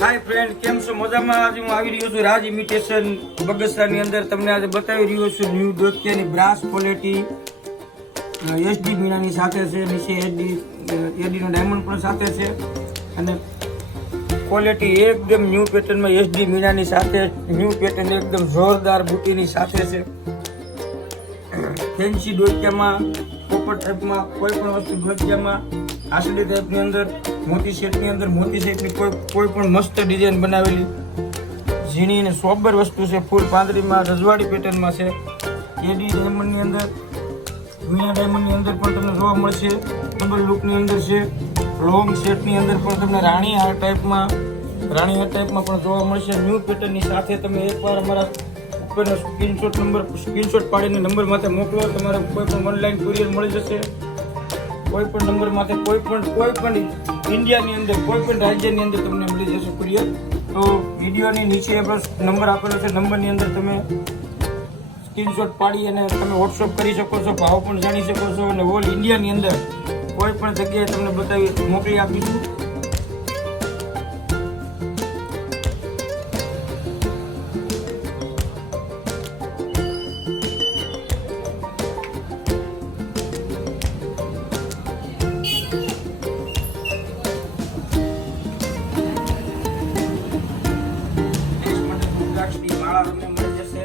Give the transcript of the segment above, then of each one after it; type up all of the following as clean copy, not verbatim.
હાય friend, કેમ છો? મજામાં? આજે હું આવી રહ્યો છું રાજ ઇમિટેશન બગસરાની અંદર. તમને આજે બતાવી રહ્યો છું ન્યૂ દોત્યાની બ્રાસ ક્વોલિટી એસડી મીનાની સાથે છે. નીચે એડીનો ડાયમંડ પણ સાથે છે અને ક્વોલિટી એકદમ ન્યૂ પેટર્નમાં એસડી મીનાની સાથે ન્યૂ પેટર્ન એકદમ જોરદાર બુટીની સાથે છે. ફેન્સી દોત્યામાં, પોપટ ટાઈપમાં, કોઈ પણ વસ્તુ દોત્યામાં, આસડી ટાઈપની અંદર, મોતી સેટની અંદર, મોતી સેટની કોઈ પણ મસ્ત ડિઝાઇન બનાવેલી ઝીણી અને સોબર વસ્તુ છે. ફૂલ પાંદડીમાં રજવાડી પેટર્નમાં છે. એડી ડાયમંડની અંદર, મીના ડાયમંડની અંદર પણ તમને જોવા મળશે. ડબલ લુકની અંદર છે. લોંગ સેટની અંદર પણ તમને રાણી હાર ટાઈપમાં પણ જોવા મળશે. ન્યૂ પેટર્નની સાથે તમે એકવાર અમારા ઉપરનો સ્ક્રીનશોટ પાડીને નંબર માથે મોકલો. તમારે કોઈ પણ ઓનલાઈન કુરિયર મળી જશે. કોઈ પણ નંબર માથે કોઈ પણ ઇન્ડિયાની અંદર કોઈ પણ રાજ્યની અંદર તમને મળી જશે કુરિયર. તો વિડીયોની નીચે આપણો નંબર આપેલો છે. નંબરની અંદર તમે સ્ક્રીનશોટ પાડી અને તમે વોટ્સઅપ કરી શકો છો, ભાવ પણ જાણી શકો છો અને ઓલ ઇન્ડિયાની અંદર કોઈ પણ જગ્યાએ તમને મોકલી આપીશું. માળા તમને મળી જશે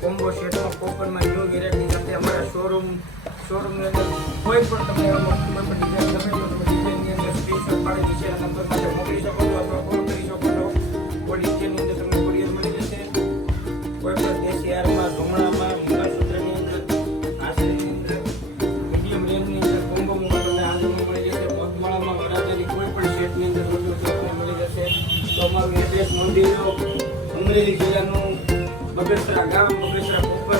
કોમ્બો સેટમાં કોપરમાં ન્યૂ વેરાયટી સાથે અમારા શોરૂમની અંદર કોઈ પણ તમને ડિઝાઇન ગમે તો તમે ડિઝાઇનની અંદર સ્ક્રીનશોટ પાડી નીચેના નંબર માટે મોકલી શકો છો અથવા કોલ કરી શકો છો. કોઈ ડિઝાઇનની અંદર તમને કુરિયર મળી જશે. કોઈ પણ દેશી હારમાં, ઝુમણામાં, મંગળસૂત્રની અંદર, આશરીની અંદર, મીડિયમ રેન્જની અંદર કોમ્બોમાં તમને હાજરમાં મળી જશે. પગમાળામાં વરાજેલી કોઈ પણ સેટની અંદર તમને મળી જશે. તો અમારું એડ્રેસ નોંધી લો. અમરેલી જિલ્લાનું બગસરા ગામ, બગસરા પોપર